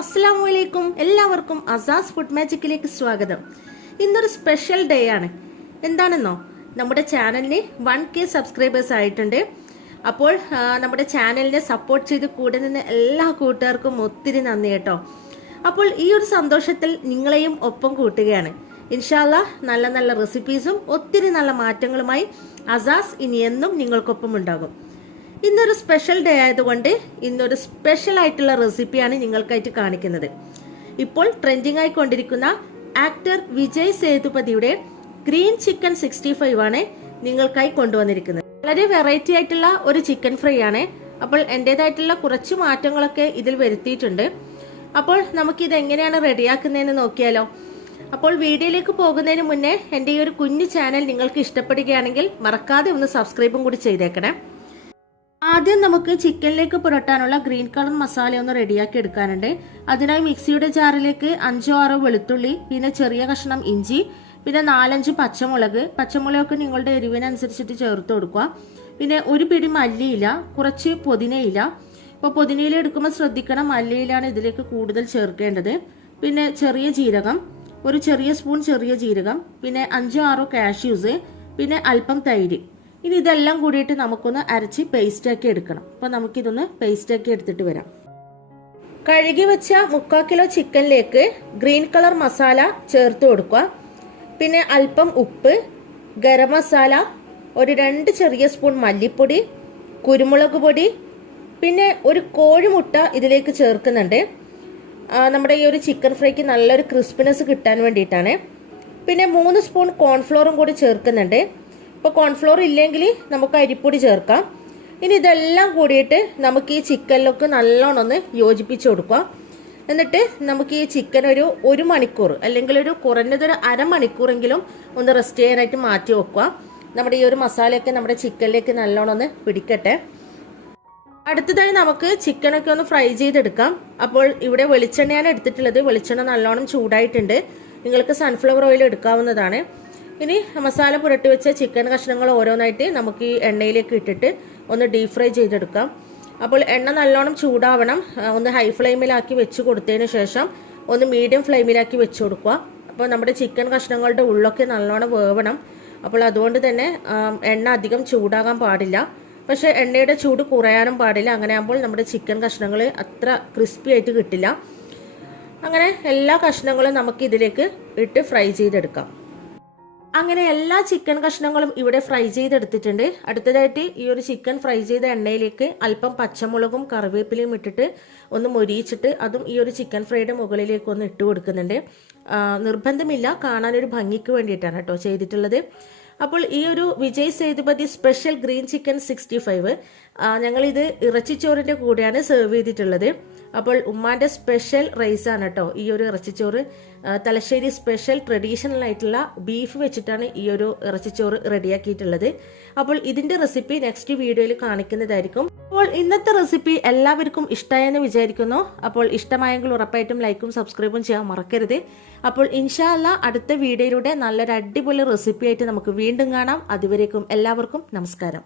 അസ്സാം വലൈക്കും എല്ലാവർക്കും അസാസ് ഫുഡ് മാജിക്കിലേക്ക് സ്വാഗതം. ഇന്നൊരു സ്പെഷ്യൽ ഡേ ആണ്. എന്താണെന്നോ? നമ്മുടെ ചാനലിന് വൺ കെ സബ്സ്ക്രൈബേഴ്സ് ആയിട്ടുണ്ട്. അപ്പോൾ നമ്മുടെ ചാനലിനെ സപ്പോർട്ട് ചെയ്ത് കൂടെ നിന്ന് എല്ലാ കൂട്ടുകാർക്കും ഒത്തിരി നന്ദി കേട്ടോ. അപ്പോൾ ഈ ഒരു സന്തോഷത്തിൽ നിങ്ങളെയും ഒപ്പം കൂട്ടുകയാണ്. ഇൻഷാല്ല നല്ല നല്ല റെസിപ്പീസും ഒത്തിരി നല്ല മാറ്റങ്ങളുമായി അസാസ് ഇനി എന്നും നിങ്ങൾക്കൊപ്പം ഉണ്ടാകും ഇന്നൊരു സ്പെഷ്യൽ ഡേ ആയതുകൊണ്ട് ഇന്നൊരു സ്പെഷ്യൽ ആയിട്ടുള്ള റെസിപ്പിയാണ് നിങ്ങൾക്കായിട്ട് കാണിക്കുന്നത്. ഇപ്പോൾ ട്രെൻഡിങ് ആയിക്കൊണ്ടിരിക്കുന്ന ആക്ടർ വിജയ് സേതുപതിയുടെ ഗ്രീൻ ചിക്കൻ സിക്സ്റ്റി ഫൈവ് ആണ് നിങ്ങൾക്കായി കൊണ്ടുവന്നിരിക്കുന്നത്. വളരെ വെറൈറ്റി ആയിട്ടുള്ള ഒരു ചിക്കൻ ഫ്രൈ ആണ്. അപ്പോൾ എന്റെതായിട്ടുള്ള കുറച്ച് മാറ്റങ്ങളൊക്കെ ഇതിൽ വരുത്തിയിട്ടുണ്ട്. അപ്പോൾ നമുക്കിത് എങ്ങനെയാണ് റെഡിയാക്കുന്നതെന്ന് നോക്കിയാലോ. അപ്പോൾ വീഡിയോയിലേക്ക് പോകുന്നതിന് മുന്നേ എന്റെ ഈ ഒരു കുഞ്ഞു ചാനൽ നിങ്ങൾക്ക് ഇഷ്ടപ്പെടുകയാണെങ്കിൽ മറക്കാതെ ഒന്ന് സബ്സ്ക്രൈബും കൂടി ചെയ്തേക്കണേ. ആദ്യം നമുക്ക് ചിക്കനിലേക്ക് പുരട്ടാനുള്ള ഗ്രീൻ കളർ മസാല ഒന്ന് റെഡിയാക്കി എടുക്കാനുണ്ട്. അതിനായി മിക്സിയുടെ ജാറിലേക്ക് അഞ്ചോ ആറോ വെളുത്തുള്ളി പിന്നെ ചെറിയ കഷ്ണം ഇഞ്ചി പിന്നെ നാലഞ്ച് പച്ചമുളക്. പച്ചമുളകൊക്കെ നിങ്ങളുടെ എരിവിനനുസരിച്ചിട്ട് ചേർത്ത് കൊടുക്കുക. പിന്നെ ഒരു പിടി മല്ലിയില കുറച്ച് പുതിനയില. ഇപ്പോൾ പുതിനയില എടുക്കുമ്പോൾ ശ്രദ്ധിക്കണം മല്ലിയിലാണ് ഇതിലേക്ക് കൂടുതൽ ചേർക്കേണ്ടത്. പിന്നെ ചെറിയ ജീരകം ഒരു ചെറിയ സ്പൂൺ ചെറിയ ജീരകം പിന്നെ അഞ്ചോ ആറോ കാഷ്യൂസ് പിന്നെ അല്പം തൈര്. ഇനി ഇതെല്ലാം കൂടിയിട്ട് നമുക്കൊന്ന് അരച്ച് പേസ്റ്റാക്കി എടുക്കണം. അപ്പോൾ നമുക്കിതൊന്ന് പേസ്റ്റാക്കി എടുത്തിട്ട് വരാം. കഴുകി വെച്ച മുക്കാൽ കിലോ ചിക്കനിലേക്ക് ഗ്രീൻ കളർ മസാല ചേർത്ത് കൊടുക്കുക. പിന്നെ അല്പം ഉപ്പ് ഗരം മസാല ഒരു രണ്ട് ചെറിയ സ്പൂൺ മല്ലിപ്പൊടി കുരുമുളക് പൊടി പിന്നെ ഒരു കോഴിമുട്ട ഇതിലേക്ക് ചേർക്കുന്നുണ്ട്. നമ്മുടെ ഈ ഒരു ചിക്കൻ ഫ്രൈക്ക് നല്ലൊരു ക്രിസ്പിനെസ് കിട്ടാൻ വേണ്ടിയിട്ടാണ്. പിന്നെ മൂന്ന് സ്പൂൺ കോൺഫ്ലോറും കൂടി ചേർക്കുന്നുണ്ട്. ഇപ്പോൾ കോൺഫ്ലോർ ഇല്ലെങ്കിൽ നമുക്ക് അരിപ്പൊടി ചേർക്കാം. ഇനി ഇതെല്ലാം കൂടിയിട്ട് നമുക്ക് ഈ ചിക്കനിലൊക്കെ നല്ലോണം ഒന്ന് യോജിപ്പിച്ച് കൊടുക്കുക. എന്നിട്ട് നമുക്ക് ഈ ചിക്കൻ ഒരു ഒരു മണിക്കൂർ അല്ലെങ്കിൽ ഒരു കുറഞ്ഞതൊരു അരമണിക്കൂറെങ്കിലും ഒന്ന് റെസ്റ്റ് ചെയ്യാനായിട്ട് മാറ്റി വെക്കുക. നമ്മുടെ ഈ ഒരു മസാലയൊക്കെ നമ്മുടെ ചിക്കനിലേക്ക് നല്ലോണം ഒന്ന് പിടിക്കട്ടെ. അടുത്തതായി നമുക്ക് ചിക്കനൊക്കെ ഒന്ന് ഫ്രൈ ചെയ്തെടുക്കാം. അപ്പോൾ ഇവിടെ വെളിച്ചെണ്ണയാണ് എടുത്തിട്ടുള്ളത്. വെളിച്ചെണ്ണ നല്ലോണം ചൂടായിട്ടുണ്ട്. നിങ്ങൾക്ക് സൺഫ്ലവർ ഓയിൽ എടുക്കാവുന്നതാണ്. ഇനി മസാല പുരട്ടി വെച്ച ചിക്കൻ കഷ്ണങ്ങൾ ഓരോന്നായിട്ട് നമുക്ക് ഈ എണ്ണയിലേക്ക് ഇട്ടിട്ട് ഒന്ന് ഡീപ് ഫ്രൈ ചെയ്തെടുക്കാം. അപ്പോൾ എണ്ണ നല്ലോണം ചൂടാവണം. ഒന്ന് ഹൈ ഫ്ലെയിമിലാക്കി വെച്ച് കൊടുത്തതിന് ശേഷം ഒന്ന് മീഡിയം ഫ്ലെയിമിലാക്കി വെച്ച് കൊടുക്കുക. അപ്പോൾ നമ്മുടെ ചിക്കൻ കഷ്ണങ്ങളുടെ ഉള്ളൊക്കെ നല്ലോണം വേവണം. അപ്പോൾ അതുകൊണ്ട് തന്നെ എണ്ണ അധികം ചൂടാകാൻ പാടില്ല. പക്ഷേ എണ്ണയുടെ ചൂട് കുറയാനും പാടില്ല. അങ്ങനെ ആകുമ്പോൾ നമ്മുടെ ചിക്കൻ കഷ്ണങ്ങൾ അത്ര ക്രിസ്പി ആയിട്ട് കിട്ടില്ല. അങ്ങനെ എല്ലാ കഷ്ണങ്ങളും നമുക്ക് ഇതിലേക്ക് ഇട്ട് ഫ്രൈ ചെയ്തെടുക്കാം. അങ്ങനെ എല്ലാ ചിക്കൻ കഷ്ണങ്ങളും ഇവിടെ ഫ്രൈ ചെയ്തെടുത്തിട്ടുണ്ട്. അടുത്തതായിട്ട് ഈ ഒരു ചിക്കൻ ഫ്രൈ ചെയ്ത എണ്ണയിലേക്ക് അല്പം പച്ചമുളകും കറിവേപ്പിലയും ഇട്ടിട്ട് ഒന്ന് മൊരിയിച്ചിട്ട് അതും ഈ ഒരു ചിക്കൻ ഫ്രൈയുടെ മുകളിലേക്ക് ഒന്ന് ഇട്ട് കൊടുക്കുന്നുണ്ട്. നിർബന്ധമില്ല. കാണാനൊരു ഭംഗിക്ക് വേണ്ടിയിട്ടാണ് കേട്ടോ ചെയ്തിട്ടുള്ളത്. അപ്പോൾ ഈ ഒരു Vijay Sethupathi special green chicken sixty five ഞങ്ങളിത് ഇറച്ചിച്ചോറിന്റെ കൂടെയാണ് സെർവ് ചെയ്തിട്ടുള്ളത്. അപ്പോൾ ഉമ്മാന്റെ സ്പെഷ്യൽ റൈസാണ് കേട്ടോ ഈ ഒരു ഇറച്ചിച്ചോറ്. തലശ്ശേരി സ്പെഷ്യൽ ട്രഡീഷണൽ ആയിട്ടുള്ള ബീഫ് വെച്ചിട്ടാണ് ഈ ഒരു ഇറച്ചിച്ചോറ് റെഡിയാക്കിയിട്ടുള്ളത് അപ്പോൾ ഇതിന്റെ റെസിപ്പി നെക്സ്റ്റ് വീഡിയോയിൽ കാണിക്കുന്നതായിരിക്കും. അപ്പോൾ ഇന്നത്തെ റെസിപ്പി എല്ലാവർക്കും ഇഷ്ടമായെന്ന് വിചാരിക്കുന്നു. അപ്പോൾ ഇഷ്ടമായെങ്കിൽ ഉറപ്പായിട്ടും ലൈക്കും സബ്സ്ക്രൈബും ചെയ്യാൻ മറക്കരുത്. അപ്പോൾ ഇൻഷാല്ല അടുത്ത വീഡിയോയിലൂടെ നല്ലൊരു അടിപൊളി റെസിപ്പി ആയിട്ട് നമുക്ക് വീണ്ടും കാണാം. അതുവരേക്കും എല്ലാവർക്കും നമസ്കാരം.